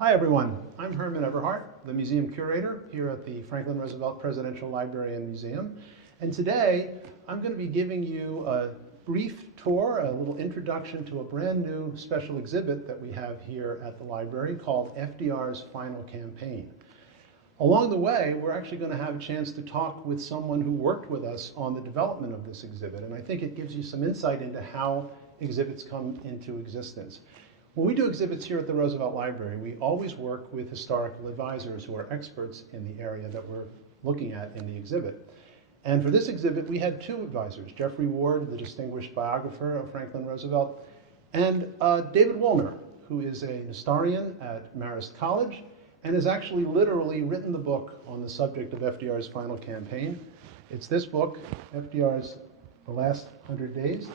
Hi everyone, I'm Herman Eberhardt, the museum curator here at the Franklin Roosevelt Presidential Library and Museum. And today I'm going to be giving you a brief tour, a little introduction to a brand new special exhibit that we have here at the library called FDR's Final Campaign. Along the way, we're actually going to have a chance to talk with someone who worked with us on the development of this exhibit, and I think it gives you some insight into how exhibits come into existence. When we do exhibits here at the Roosevelt Library, we always work with historical advisors who are experts in the area that we're looking at in the exhibit. And for this exhibit, we had two advisors, Geoffrey Ward, the distinguished biographer of Franklin Roosevelt, and David Woolner, who is a historian at Marist College and has actually literally written the book on the subject of FDR's final campaign. It's this book, FDR's The Last 100 Days.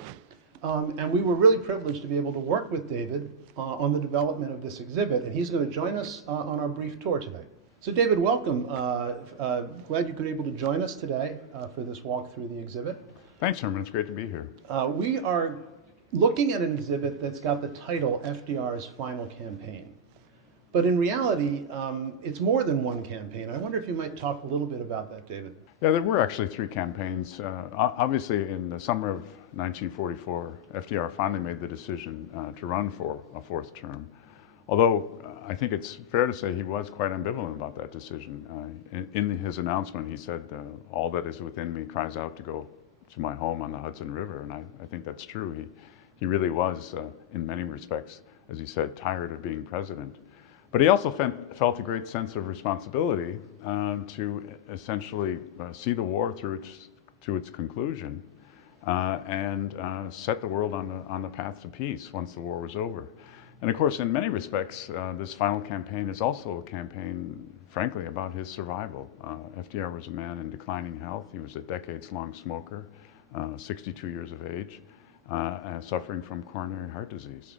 And we were really privileged to be able to work with David on the development of this exhibit, and he's going to join us on our brief tour today. So David, welcome. Glad you could be able to join us today for this walk through the exhibit. Thanks, Herman. It's great to be here. We are looking at an exhibit that's got the title FDR's Final Campaign. But in reality, it's more than one campaign. I wonder if you might talk a little bit about that, David. Yeah, there were actually three campaigns. Obviously, in the summer of 1944, FDR finally made the decision to run for a fourth term. Although I think it's fair to say he was quite ambivalent about that decision. In his announcement, he said, all that is within me cries out to go to my home on the Hudson River. And I think that's true. He really was, in many respects, as he said, tired of being president. But he also felt a great sense of responsibility to essentially see the war through to its conclusion and set the world on the path to peace once the war was over. And of course, in many respects, this final campaign is also a campaign, frankly, about his survival. FDR was a man in declining health. He was a decades-long smoker, 62 years of age, suffering from coronary heart disease.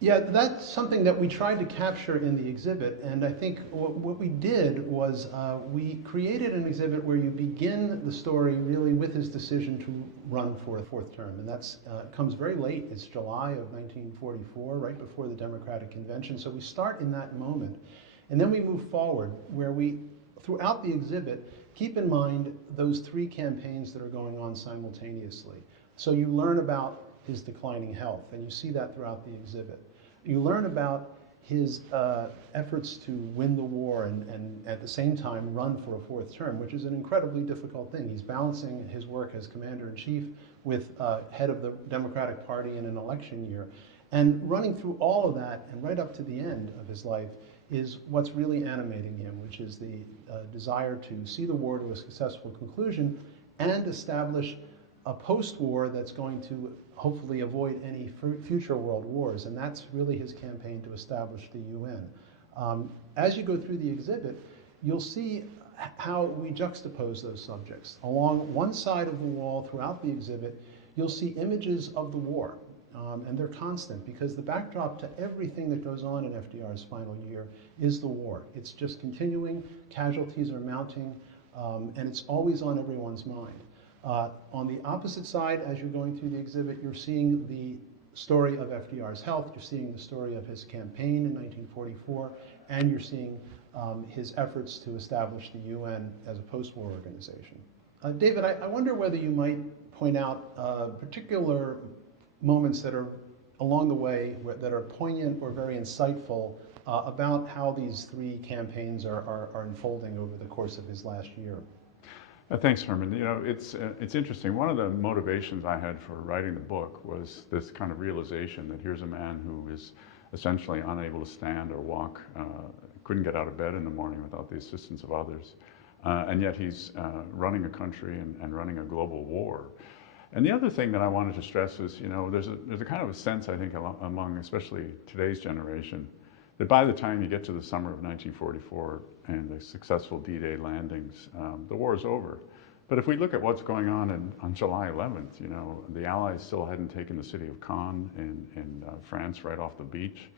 Yeah, that's something that we tried to capture in the exhibit, and I think what we did was we created an exhibit where you begin the story really with his decision to run for a fourth term, and that's comes very late. It's July of 1944, right before the Democratic Convention, so we start in that moment, and then we move forward where we, throughout the exhibit, keep in mind those three campaigns that are going on simultaneously. So you learn about his declining health, and you see that throughout the exhibit. You learn about his efforts to win the war and at the same time run for a fourth term, which is an incredibly difficult thing. He's balancing his work as commander-in-chief with head of the Democratic Party in an election year. And running through all of that and right up to the end of his life is what's really animating him, which is the desire to see the war to a successful conclusion and establish a post-war that's going to hopefully avoid any future world wars, and that's really his campaign to establish the UN. As you go through the exhibit, you'll see how we juxtapose those subjects. Along one side of the wall throughout the exhibit, you'll see images of the war, and they're constant because the backdrop to everything that goes on in FDR's final year is the war. It's just continuing, casualties are mounting, and it's always on everyone's mind. On the opposite side, as you're going through the exhibit, you're seeing the story of FDR's health, you're seeing the story of his campaign in 1944, and you're seeing his efforts to establish the UN as a post-war organization. David, I wonder whether you might point out particular moments that are along the way that are poignant or very insightful about how these three campaigns are unfolding over the course of his last year. Thanks, Herman. You know, it's interesting. One of the motivations I had for writing the book was this kind of realization that here's a man who is essentially unable to stand or walk, couldn't get out of bed in the morning without the assistance of others, and yet he's running a country and running a global war. And the other thing that I wanted to stress is, you know, there's a kind of a sense, I think, among especially today's generation, that by the time you get to the summer of 1944 and the successful D-Day landings, the war is over. But if we look at what's going on July 11th, you know, the Allies still hadn't taken the city of Caen in France right off the beach.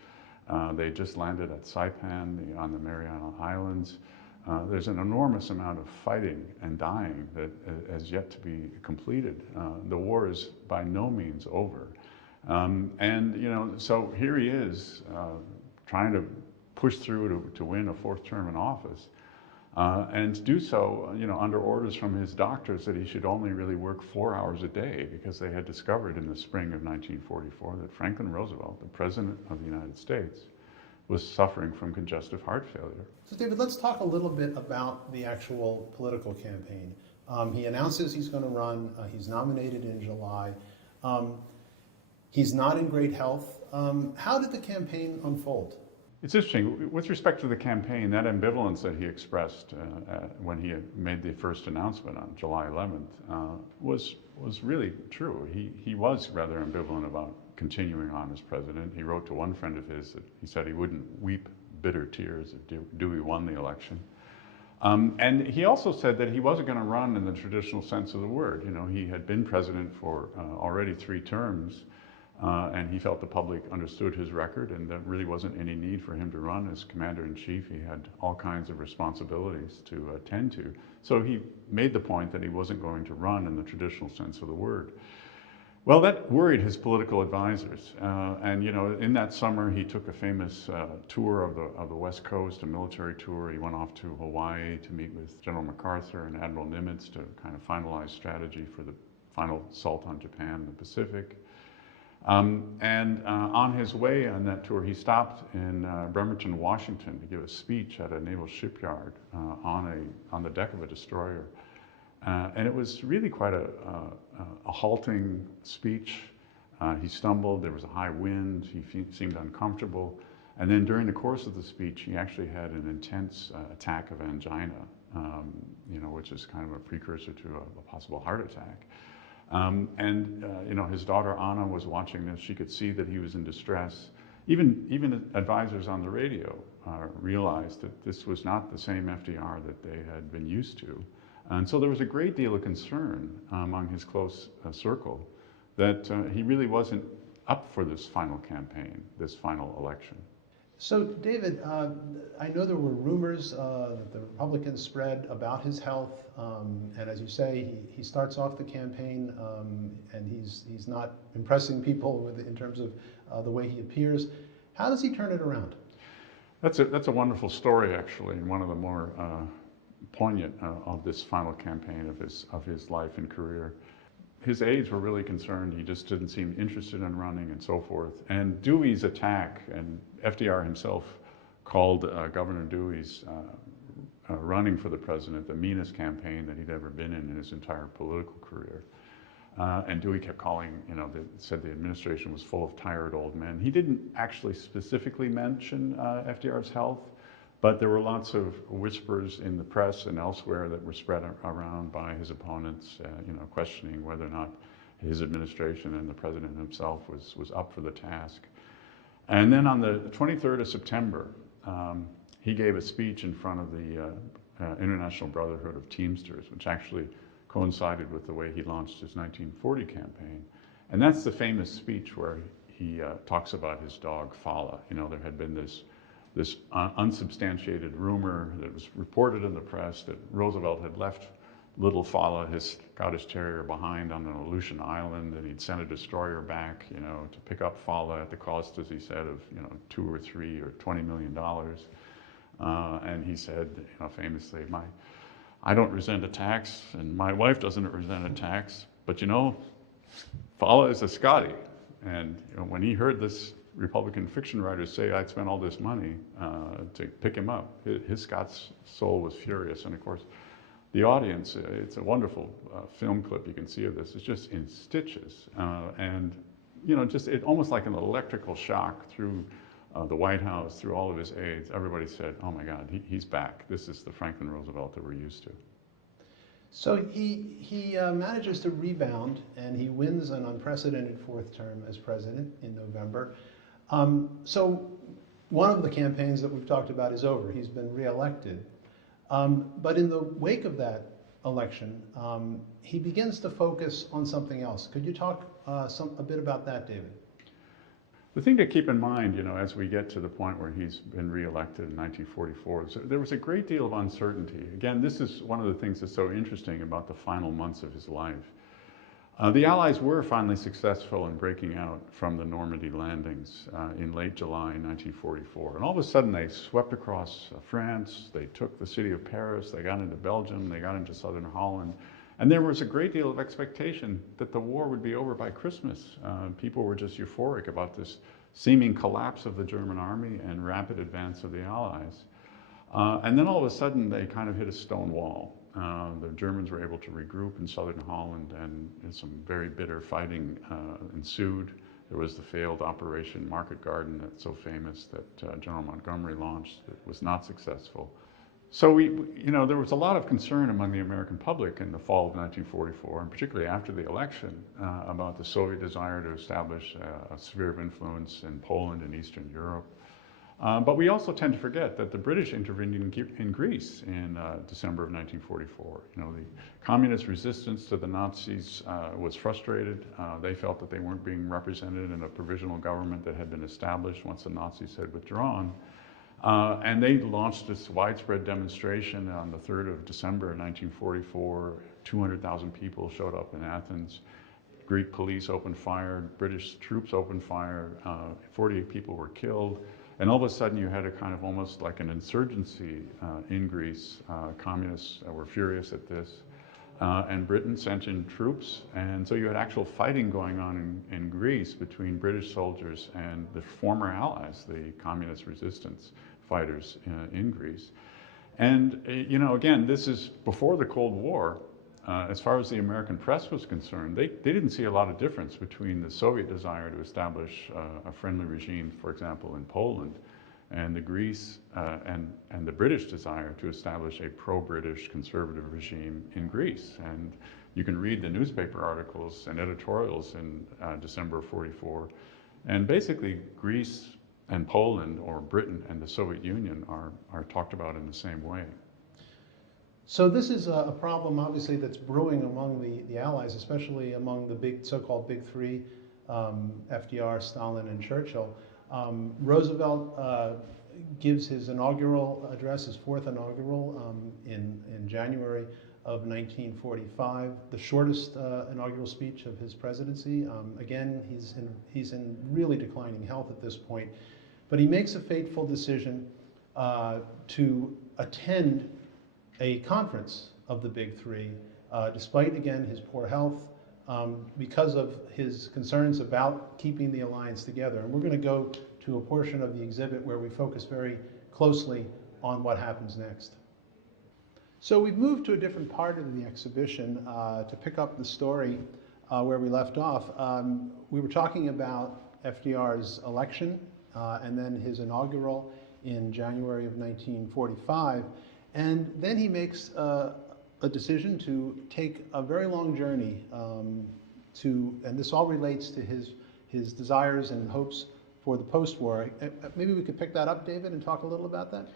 They just landed at Saipan on the Mariana Islands. There's an enormous amount of fighting and dying that has yet to be completed. The war is by no means over. And, you know, so here he is trying to push through to win a fourth term in office. And to do so, under orders from his doctors that he should only really work 4 hours a day, because they had discovered in the spring of 1944 that Franklin Roosevelt, the President of the United States, was suffering from congestive heart failure. So David, let's talk a little bit about the actual political campaign. He announces he's going to run. He's nominated in July. He's not in great health. How did the campaign unfold? It's interesting, with respect to the campaign, that ambivalence that he expressed when he made the first announcement on July 11th was really true. He was rather ambivalent about continuing on as president. He wrote to one friend of his that he said he wouldn't weep bitter tears if Dewey won the election. And he also said that he wasn't going to run in the traditional sense of the word. He had been president for already 3 terms. And he felt the public understood his record, and there really wasn't any need for him to run as commander-in-chief. He had all kinds of responsibilities to attend to. So he made the point that he wasn't going to run in the traditional sense of the word. Well, that worried his political advisors. And in that summer, he took a famous tour of the West Coast, a military tour. He went off to Hawaii to meet with General MacArthur and Admiral Nimitz to kind of finalize strategy for the final assault on Japan in the Pacific. On his way on that tour, he stopped in Bremerton, Washington to give a speech at a naval shipyard on the deck of a destroyer. And it was really quite a halting speech. He stumbled, there was a high wind, he seemed uncomfortable. And then during the course of the speech, he actually had an intense attack of angina, which is kind of a precursor to a possible heart attack. His daughter Anna was watching this. She could see that he was in distress. Even advisors on the radio realized that this was not the same FDR that they had been used to. And so there was a great deal of concern among his close circle that he really wasn't up for this final campaign, this final election. So, David, I know there were rumors that the Republicans spread about his health, and as you say, he starts off the campaign, and he's not impressing people in terms of the way he appears. How does he turn it around? That's a wonderful story, actually, and one of the more poignant of this final campaign of his life and career. His aides were really concerned. He just didn't seem interested in running and so forth. And Dewey's attack, and FDR himself called Governor Dewey's running for the president the meanest campaign that he'd ever been in his entire political career. And Dewey kept calling, said the administration was full of tired old men. He didn't actually specifically mention FDR's health, but there were lots of whispers in the press and elsewhere that were spread around by his opponents, questioning whether or not his administration and the president himself was up for the task. And then on the 23rd of September, he gave a speech in front of the International Brotherhood of Teamsters, which actually coincided with the way he launched his 1940 campaign. And that's the famous speech where he talks about his dog, Fala. There had been this unsubstantiated rumor that was reported in the press that Roosevelt had left little Fala, his Scottish Terrier, behind on an Aleutian island, and he'd sent a destroyer back, to pick up Fala at the cost, as he said, of, $2 or $3 or $20 million. And he said, famously, I don't resent attacks, and my wife doesn't resent attacks, but Fala is a Scottie. And when he heard this Republican fiction writers say I'd spent all this money to pick him up, his Scots soul was furious. And of course, the audience, it's a wonderful film clip you can see of this, it's just in stitches. And just almost like an electrical shock through the White House, through all of his aides. Everybody said, oh my God, he's back. This is the Franklin Roosevelt that we're used to. So he manages to rebound, and he wins an unprecedented fourth term as president in November. So one of the campaigns that we've talked about is over. He's been reelected. But in the wake of that election, he begins to focus on something else. Could you talk a bit about that, David? The thing to keep in mind, as we get to the point where he's been reelected in 1944, there was a great deal of uncertainty. Again, this is one of the things that's so interesting about the final months of his life. The Allies were finally successful in breaking out from the Normandy landings in late July 1944. And all of a sudden they swept across France, they took the city of Paris, they got into Belgium, they got into southern Holland. And there was a great deal of expectation that the war would be over by Christmas. People were just euphoric about this seeming collapse of the German army and rapid advance of the Allies. And then all of a sudden they kind of hit a stone wall. The Germans were able to regroup in southern Holland, and some very bitter fighting ensued. There was the failed Operation Market Garden that's so famous that General Montgomery launched that was not successful. So there was a lot of concern among the American public in the fall of 1944, and particularly after the election, about the Soviet desire to establish a sphere of influence in Poland and Eastern Europe. But we also tend to forget that the British intervened in Greece in December of 1944. The communist resistance to the Nazis was frustrated. They felt that they weren't being represented in a provisional government that had been established once the Nazis had withdrawn. And they launched this widespread demonstration on the 3rd of December 1944. 200,000 people showed up in Athens. Greek police opened fire, British troops opened fire, 48 people were killed. And all of a sudden you had a kind of almost like an insurgency in Greece. Communists were furious at this. And Britain sent in troops. And so you had actual fighting going on in Greece between British soldiers and the former allies, the communist resistance fighters in Greece. And, again, this is before the Cold War. As far as the American press was concerned, they didn't see a lot of difference between the Soviet desire to establish a friendly regime, for example, in Poland, and the Greece and the British desire to establish a pro-British conservative regime in Greece. And you can read the newspaper articles and editorials in December of '44. And basically, Greece and Poland, or Britain and the Soviet Union, are talked about in the same way. So this is a problem, obviously, that's brewing among the Allies, especially among the so-called big three, FDR, Stalin, and Churchill. Roosevelt gives his inaugural address, his fourth inaugural, in January of 1945, the shortest inaugural speech of his presidency. Again, he's in really declining health at this point, but he makes a fateful decision to attend a conference of the big three, despite, again, his poor health, because of his concerns about keeping the alliance together. And we're going to go to a portion of the exhibit where we focus very closely on what happens next. So we've moved to a different part of the exhibition to pick up the story where we left off. We were talking about FDR's election and then his inaugural in January of 1945. And then he makes a decision to take a very long journey and this all relates to his desires and hopes for the post-war. Maybe we could pick that up, David, and talk a little about that?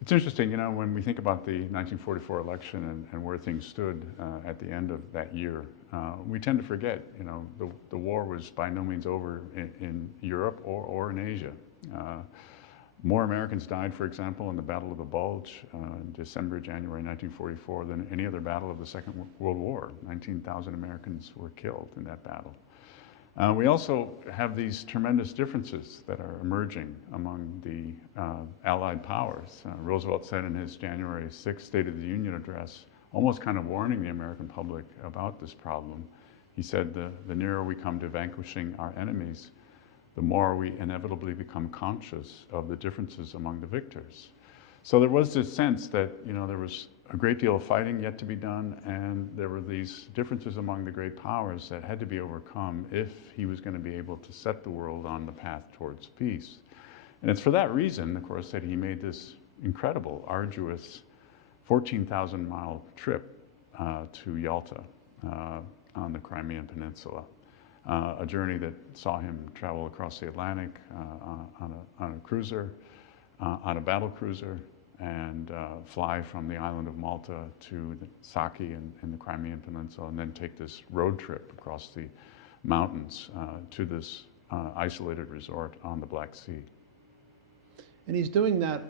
It's interesting, when we think about the 1944 election and where things stood at the end of that year, we tend to forget, the war was by no means over in Europe or in Asia. More Americans died, for example, in the Battle of the Bulge in January 1944 than any other battle of the Second World War. 19,000 Americans were killed in that battle. We also have these tremendous differences that are emerging among the Allied powers. Roosevelt said in his January 6th State of the Union address, almost kind of warning the American public about this problem. He said, the nearer we come to vanquishing our enemies, the more we inevitably become conscious of the differences among the victors. So there was this sense that, there was a great deal of fighting yet to be done, and there were these differences among the great powers that had to be overcome if he was going to be able to set the world on the path towards peace. And it's for that reason, of course, that he made this incredible, arduous 14,000-mile trip to Yalta on the Crimean Peninsula. A journey that saw him travel across the Atlantic on a cruiser, on a battle cruiser, and fly from the island of Malta to Saki in the Crimean Peninsula, and then take this road trip across the mountains to this isolated resort on the Black Sea. And he's doing that,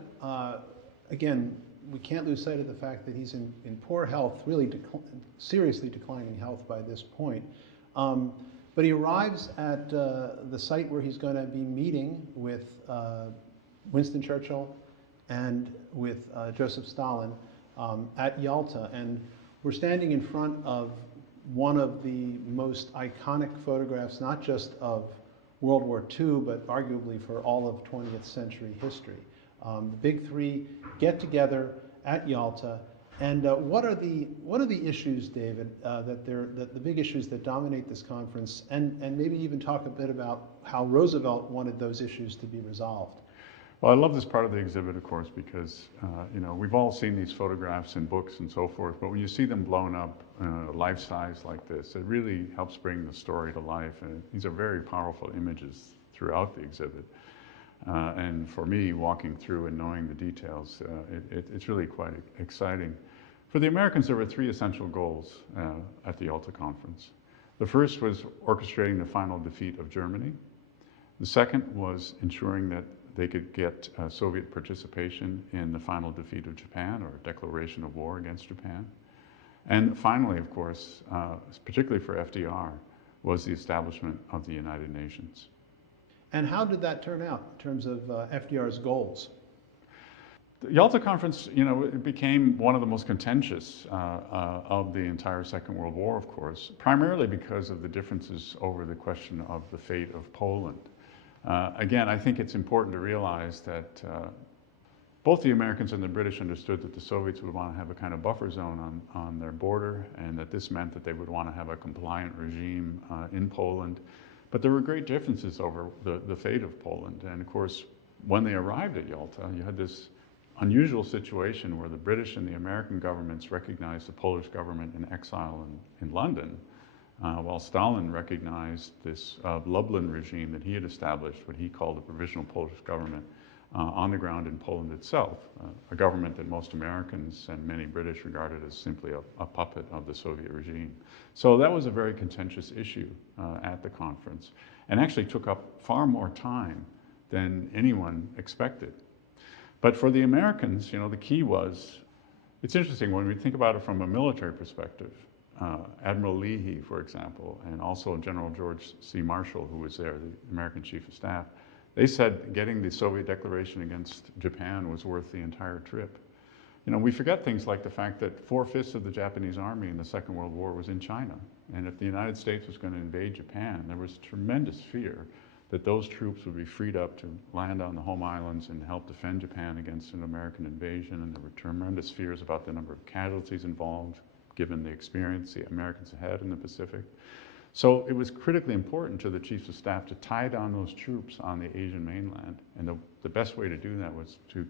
again, we can't lose sight of the fact that he's in poor health, really seriously declining health by this point. But he arrives at the site where he's going to be meeting with Winston Churchill and with Joseph Stalin at Yalta. And we're standing in front of one of the most iconic photographs, not just of World War II, but arguably for all of 20th century history. The big three get together at Yalta, and what are the issues, David, that the big issues that dominate this conference, and maybe even talk a bit about how Roosevelt wanted those issues to be resolved? Well, I love this part of the exhibit, of course, because you know, we've all seen these photographs in books and so forth, but when you see them blown up life-size like this, it really helps bring the story to life, and these are very powerful images throughout the exhibit. And for me, walking through and knowing the details, it's really quite exciting. For the Americans, there were three essential goals at the Yalta Conference. The first was orchestrating the final defeat of Germany. The second was ensuring that they could get Soviet participation in the final defeat of Japan, or declaration of war against Japan. And finally, of course, particularly for FDR, was the establishment of the United Nations. And how did that turn out in terms of FDR's goals? The Yalta Conference, you know, it became one of the most contentious of the entire Second World War, of course, primarily because of the differences over the question of the fate of Poland. Again, I think it's important to realize that both the Americans and the British understood that the Soviets would want to have a kind of buffer zone on their border, and that this meant that they would want to have a compliant regime in Poland. But there were great differences over the fate of Poland. And of course, when they arrived at Yalta, you had this unusual situation where the British and the American governments recognized the Polish government in exile in London, while Stalin recognized this Lublin regime that he had established, what he called the Provisional Polish Government, on the ground in Poland itself, a government that most Americans and many British regarded as simply a puppet of the Soviet regime. So that was a very contentious issue at the conference, and actually took up far more time than anyone expected. But for the Americans, you know, the key was, it's interesting when we think about it from a military perspective. Admiral Leahy, for example, and also General George C. Marshall, who was there, the American Chief of Staff, they said getting the Soviet declaration against Japan was worth the entire trip. You know, we forget things like the fact that 4/5 of the Japanese army in the Second World War was in China. And if the United States was going to invade Japan, there was tremendous fear that those troops would be freed up to land on the home islands and help defend Japan against an American invasion. And there were tremendous fears about the number of casualties involved, given the experience the Americans had in the Pacific. So it was critically important to the chiefs of staff to tie down those troops on the Asian mainland. And the best way to do that was to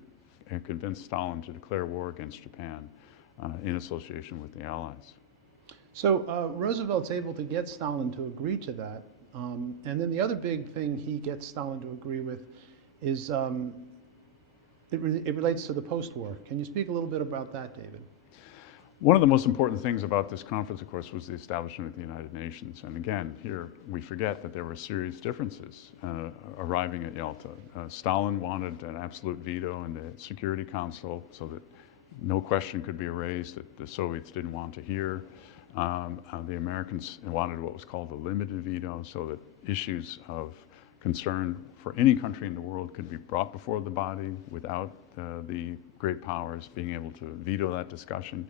convince Stalin to declare war against Japan in association with the Allies. So Roosevelt's able to get Stalin to agree to that. And then the other big thing he gets Stalin to agree with is it relates to the post-war. Can you speak a little bit about that, David? One of the most important things about this conference, of course, was the establishment of the United Nations. And again, here we forget that there were serious differences arriving at Yalta. Stalin wanted an absolute veto in the Security Council so that no question could be raised that the Soviets didn't want to hear. The Americans wanted what was called a limited veto, so that issues of concern for any country in the world could be brought before the body without the great powers being able to veto that discussion.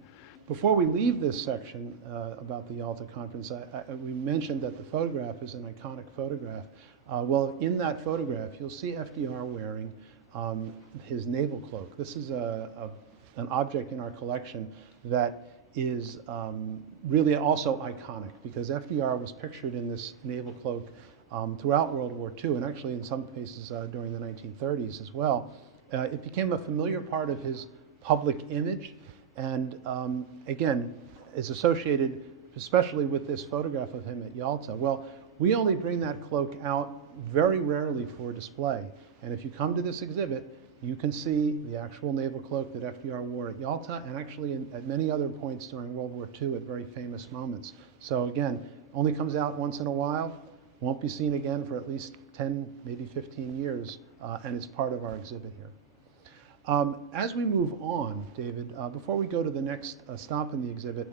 Before we leave this section about the Yalta Conference, we mentioned that the photograph is an iconic photograph. Well, in that photograph, you'll see FDR wearing his naval cloak. This is an object in our collection that is really also iconic, because FDR was pictured in this naval cloak throughout World War II, and actually in some cases during the 1930s as well. It became a familiar part of his public image, and again, is associated especially with this photograph of him at Yalta. Well, we only bring that cloak out very rarely for display, and if you come to this exhibit, you can see the actual naval cloak that FDR wore at Yalta, and actually at many other points during World War II at very famous moments. So again, only comes out once in a while, won't be seen again for at least 10, maybe 15 years, and is part of our exhibit here. As we move on, David, before we go to the next stop in the exhibit,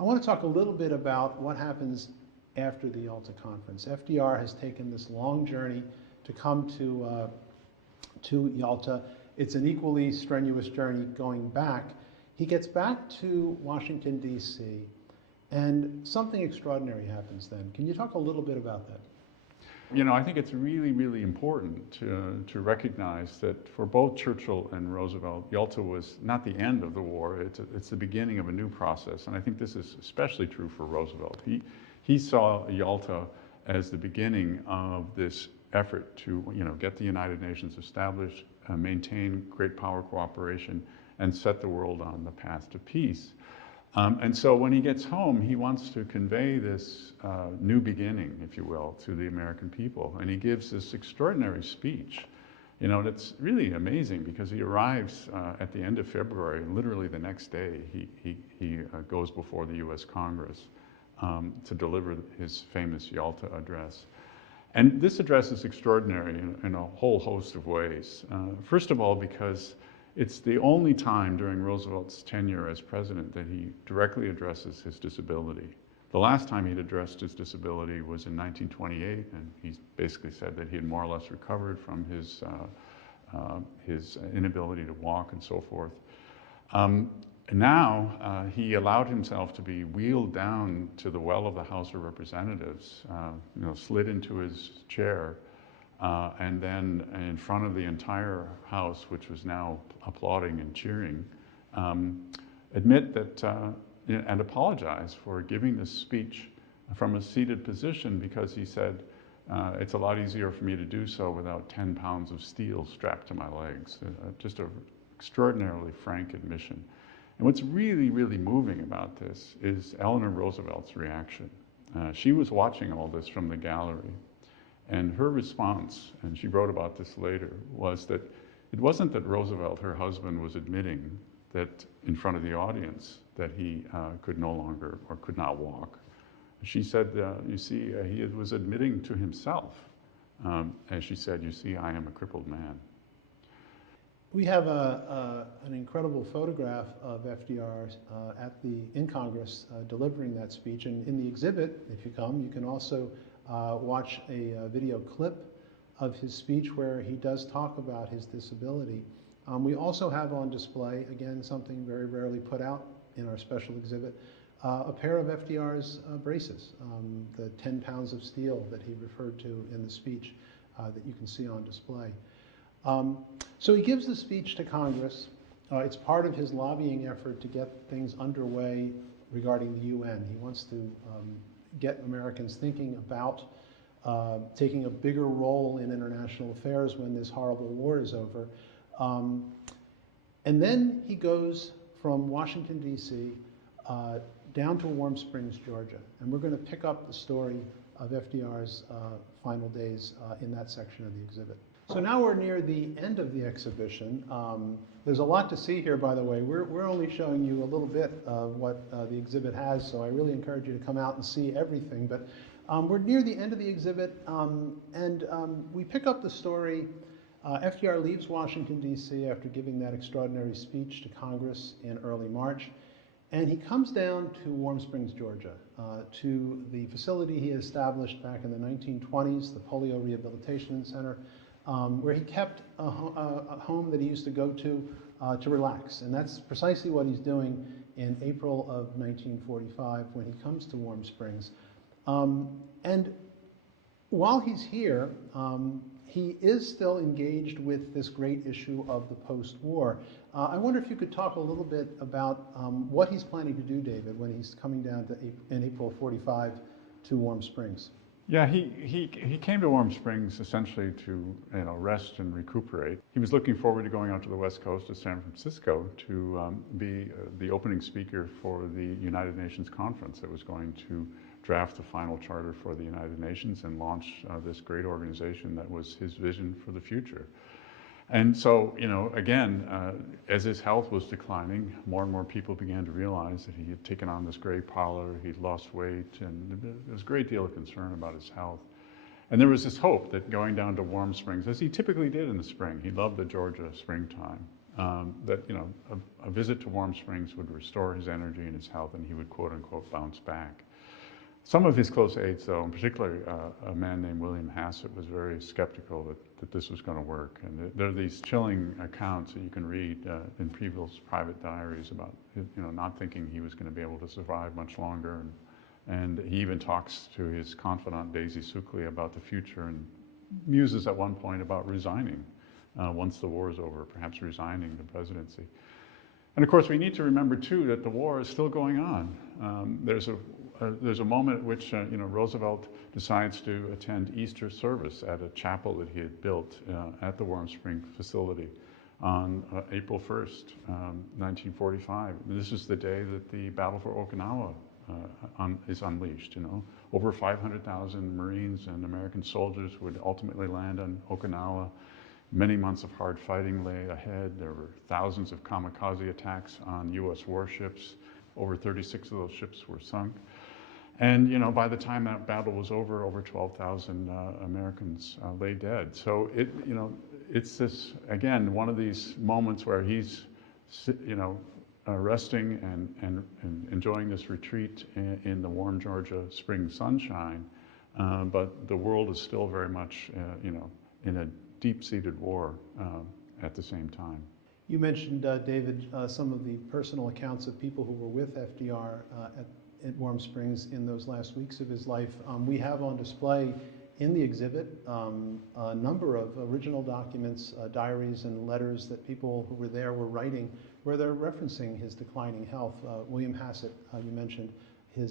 I want to talk a little bit about what happens after the Yalta conference. FDR has taken this long journey to come to Yalta. It's an equally strenuous journey going back. He gets back to Washington, D.C., and something extraordinary happens then. Can you talk a little bit about that? You know, I think it's really, really important to recognize that for both Churchill and Roosevelt, Yalta was not the end of the war, it's the beginning of a new process. And I think this is especially true for Roosevelt. He saw Yalta as the beginning of this effort to, get the United Nations established, maintain great power cooperation, and set the world on the path to peace. And so when he gets home, he wants to convey this new beginning, if you will, to the American people. And he gives this extraordinary speech. And it's really amazing because he arrives at the end of February, and literally the next day, he goes before the US Congress to deliver his famous Yalta address. And this address is extraordinary in a whole host of ways. First of all, because it's the only time during Roosevelt's tenure as president that he directly addresses his disability. The last time he'd addressed his disability was in 1928, and he basically said that he had more or less recovered from his inability to walk and so forth. Now he allowed himself to be wheeled down to the well of the House of Representatives, slid into his chair, and then in front of the entire House, which was now applauding and cheering, admit that and apologize for giving this speech from a seated position, because he said, it's a lot easier for me to do so without 10 pounds of steel strapped to my legs. Just an extraordinarily frank admission. And what's really, really moving about this is Eleanor Roosevelt's reaction. She was watching all this from the gallery. And her response, and she wrote about this later, was that it wasn't that Roosevelt, her husband, was admitting that in front of the audience that he could no longer or could not walk. She said, you see, he was admitting to himself. As she said, you see, I am a crippled man. We have an incredible photograph of FDR in Congress delivering that speech. And in the exhibit, if you come, you can also watch a video clip of his speech where he does talk about his disability. We also have on display, again, something very rarely put out in our special exhibit, a pair of FDR's braces, the 10 pounds of steel that he referred to in the speech that you can see on display. So he gives the speech to Congress. It's part of his lobbying effort to get things underway regarding the UN. He wants to get Americans thinking about taking a bigger role in international affairs when this horrible war is over. And then he goes from Washington, D.C. Down to Warm Springs, Georgia. And we're going to pick up the story of FDR's final days in that section of the exhibit. So now we're near the end of the exhibition. There's a lot to see here, by the way. We're only showing you a little bit of what the exhibit has, so I really encourage you to come out and see everything. But we're near the end of the exhibit, and we pick up the story. FDR leaves Washington, D.C. after giving that extraordinary speech to Congress in early March, and he comes down to Warm Springs, Georgia, to the facility he established back in the 1920s, the Polio Rehabilitation Center, where he kept a home that he used to go to relax. And that's precisely what he's doing in April of 1945 when he comes to Warm Springs. And while he's here, he is still engaged with this great issue of the post-war. I wonder if you could talk a little bit about what he's planning to do, David, when he's coming down to in April 45 to Warm Springs. Yeah, he came to Warm Springs essentially to rest and recuperate. He was looking forward to going out to the West Coast of San Francisco to be the opening speaker for the United Nations conference that was going to draft the final charter for the United Nations and launch this great organization that was his vision for the future. And so, again, as his health was declining, more and more people began to realize that he had taken on this gray pallor, he'd lost weight, and there was a great deal of concern about his health. And there was this hope that going down to Warm Springs, as he typically did in the spring, he loved the Georgia springtime, that a visit to Warm Springs would restore his energy and his health, and he would quote unquote bounce back. Some of his close aides, though, and particularly a man named William Hassett, was very skeptical that this was going to work. And there are these chilling accounts that you can read in Preeble's private diaries about not thinking he was going to be able to survive much longer. And he even talks to his confidant Daisy Suckley about the future and muses at one point about resigning once the war is over, perhaps resigning the presidency. And of course, we need to remember too that the war is still going on. There's a moment at which Roosevelt decides to attend Easter service at a chapel that he had built at the Warm Spring facility on April 1st, 1945. This is the day that the battle for Okinawa is unleashed. Over 500,000 Marines and American soldiers would ultimately land on Okinawa. Many months of hard fighting lay ahead. There were thousands of kamikaze attacks on U.S. warships. Over 36 of those ships were sunk. And by the time that battle was over 12,000 Americans lay dead. So it's this, again, one of these moments where he's resting and enjoying this retreat in the warm Georgia spring sunshine, but the world is still very much in a deep-seated war at the same time. You mentioned, David, some of the personal accounts of people who were with FDR at Warm Springs in those last weeks of his life. We have on display in the exhibit a number of original documents, diaries and letters that people who were there were writing, where they're referencing his declining health. William Hassett, you mentioned,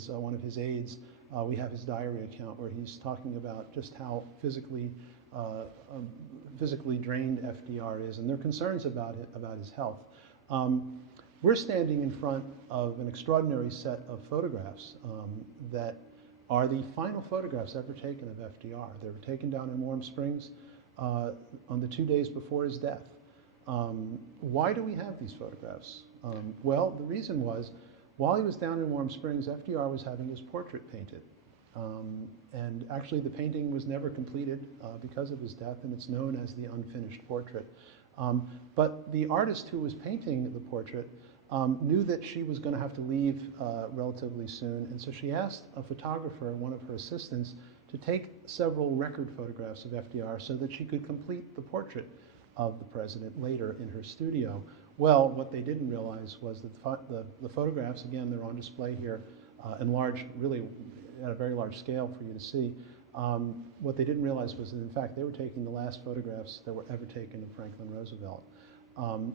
one of his aides. We have his diary account where he's talking about just how physically drained FDR is, and their concerns about his health. We're standing in front of an extraordinary set of photographs that are the final photographs ever taken of FDR. They were taken down in Warm Springs on the 2 days before his death. Why do we have these photographs? Well, the reason was, while he was down in Warm Springs, FDR was having his portrait painted. And actually the painting was never completed because of his death, and it's known as the unfinished portrait. But the artist who was painting the portrait knew that she was going to have to leave relatively soon, and so she asked a photographer, one of her assistants, to take several record photographs of FDR so that she could complete the portrait of the president later in her studio. Well, what they didn't realize was that the photographs, again, they're on display here, enlarged really at a very large scale for you to see. What they didn't realize was that, in fact, they were taking the last photographs that were ever taken of Franklin Roosevelt.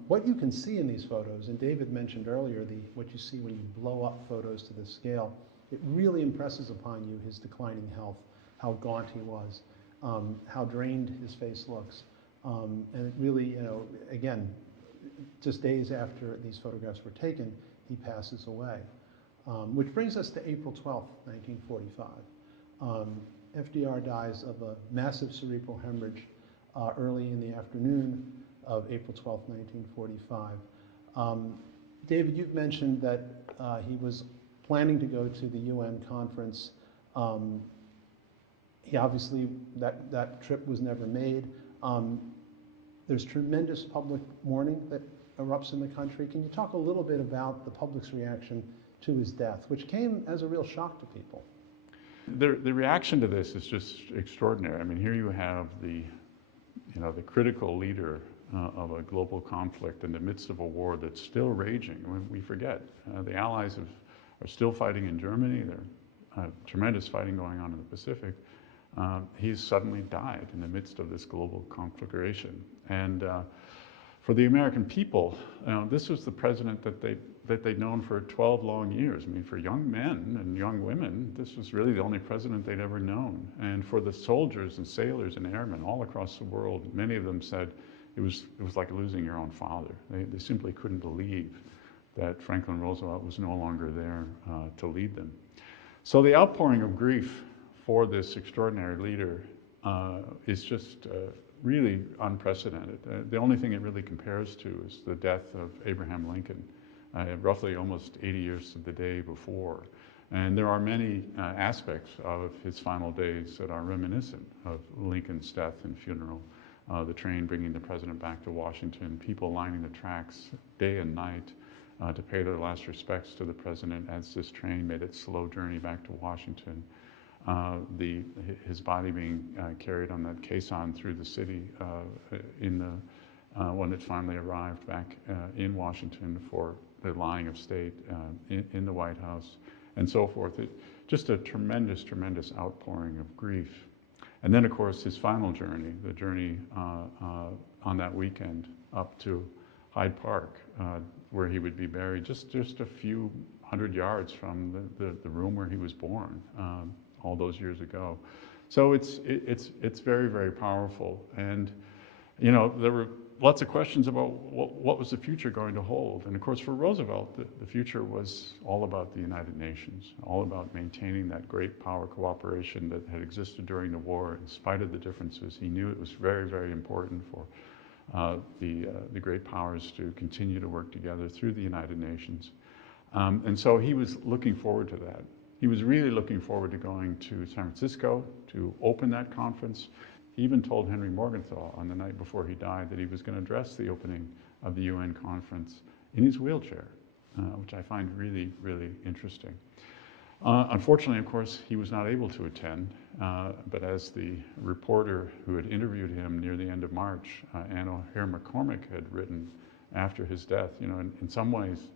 What you can see in these photos, and David mentioned earlier what you see when you blow up photos to this scale, it really impresses upon you his declining health, how gaunt he was, how drained his face looks. And it really, again, just days after these photographs were taken, he passes away. Which brings us to April 12th, 1945. FDR dies of a massive cerebral hemorrhage early in the afternoon of April 12th, 1945. David, you've mentioned that he was planning to go to the UN conference. He obviously, that trip was never made. There's tremendous public mourning that erupts in the country. Can you talk a little bit about the public's reaction to his death, which came as a real shock to people? The reaction to this is just extraordinary. I mean, here you have the critical leader of a global conflict in the midst of a war that's still raging. We forget the Allies are still fighting in Germany. There's tremendous fighting going on in the Pacific. He's suddenly died in the midst of this global conflagration. And for the American people, this was the president that they'd known for 12 long years. I mean, for young men and young women, this was really the only president they'd ever known. And for the soldiers and sailors and airmen all across the world, many of them said it was like losing your own father. They simply couldn't believe that Franklin Roosevelt was no longer there to lead them. So the outpouring of grief for this extraordinary leader is just really unprecedented. The only thing it really compares to is the death of Abraham Lincoln, roughly almost 80 years to the day before. And there are many aspects of his final days that are reminiscent of Lincoln's death and funeral. the train bringing the president back to Washington, people lining the tracks day and night to pay their last respects to the president as this train made its slow journey back to Washington. His body being carried on that caisson through the city when it finally arrived back in Washington for the lying of state in the White House, and so forth. Just a tremendous, tremendous outpouring of grief. And then, of course, his final journey, the journey on that weekend up to Hyde Park, where he would be buried just a few hundred yards from the room where he was born all those years ago. So it's very, very powerful. And, you know, there were lots of questions about what was the future going to hold. And of course, for Roosevelt, the future was all about the United Nations, all about maintaining that great power cooperation that had existed during the war. In spite of the differences, he knew it was very, very important for the great powers to continue to work together through the United Nations. And so he was looking forward to that. He was really looking forward to going to San Francisco to open that conference. He even told Henry Morgenthau on the night before he died that he was going to address the opening of the UN conference in his wheelchair, which I find really, really interesting. Unfortunately, of course, he was not able to attend, but as the reporter who had interviewed him near the end of March, Anne O'Hare McCormick, had written after his death, you know, in some ways,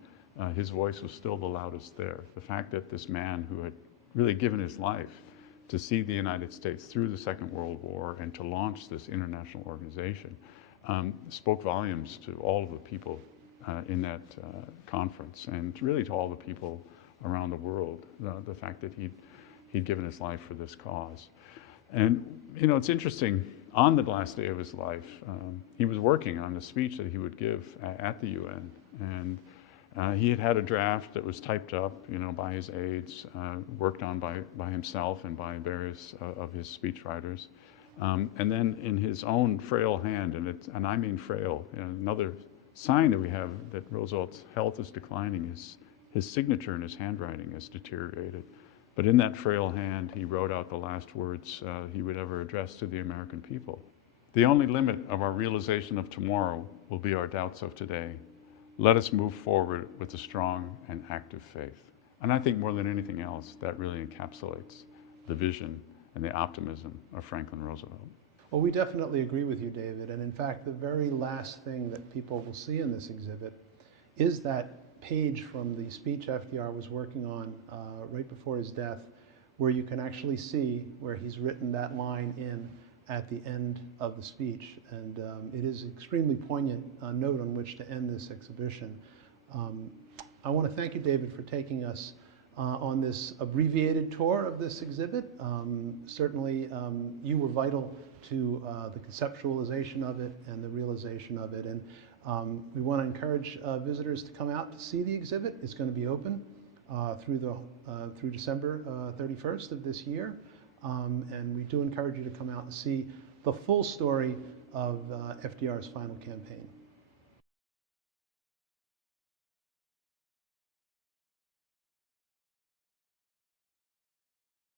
his voice was still the loudest there. The fact that this man who had really given his life to see the United States through the Second World War and to launch this international organization spoke volumes to all of the people in that conference, and really to all the people around the world, the fact that he'd given his life for this cause. And, you know, it's interesting, on the last day of his life, he was working on the speech that he would give at the UN, and he had a draft that was typed up, you know, by his aides, worked on by himself and by various of his speechwriters. And then in his own frail hand, and I mean frail, another sign that we have that Roosevelt's health is declining is his signature and his handwriting has deteriorated. But in that frail hand, he wrote out the last words he would ever address to the American people. The only limit of our realization of tomorrow will be our doubts of today. Let us move forward with a strong and active faith. And I think more than anything else, that really encapsulates the vision and the optimism of Franklin Roosevelt. Well, we definitely agree with you, David. And in fact, the very last thing that people will see in this exhibit is that page from the speech FDR was working on right before his death, where you can actually see where he's written that line in at the end of the speech. And it is an extremely poignant note on which to end this exhibition. I want to thank you, David, for taking us on this abbreviated tour of this exhibit. Certainly, you were vital to the conceptualization of it and the realization of it. And we want to encourage visitors to come out to see the exhibit. It's going to be open through December 31st of this year. And we do encourage you to come out and see the full story of FDR's final campaign.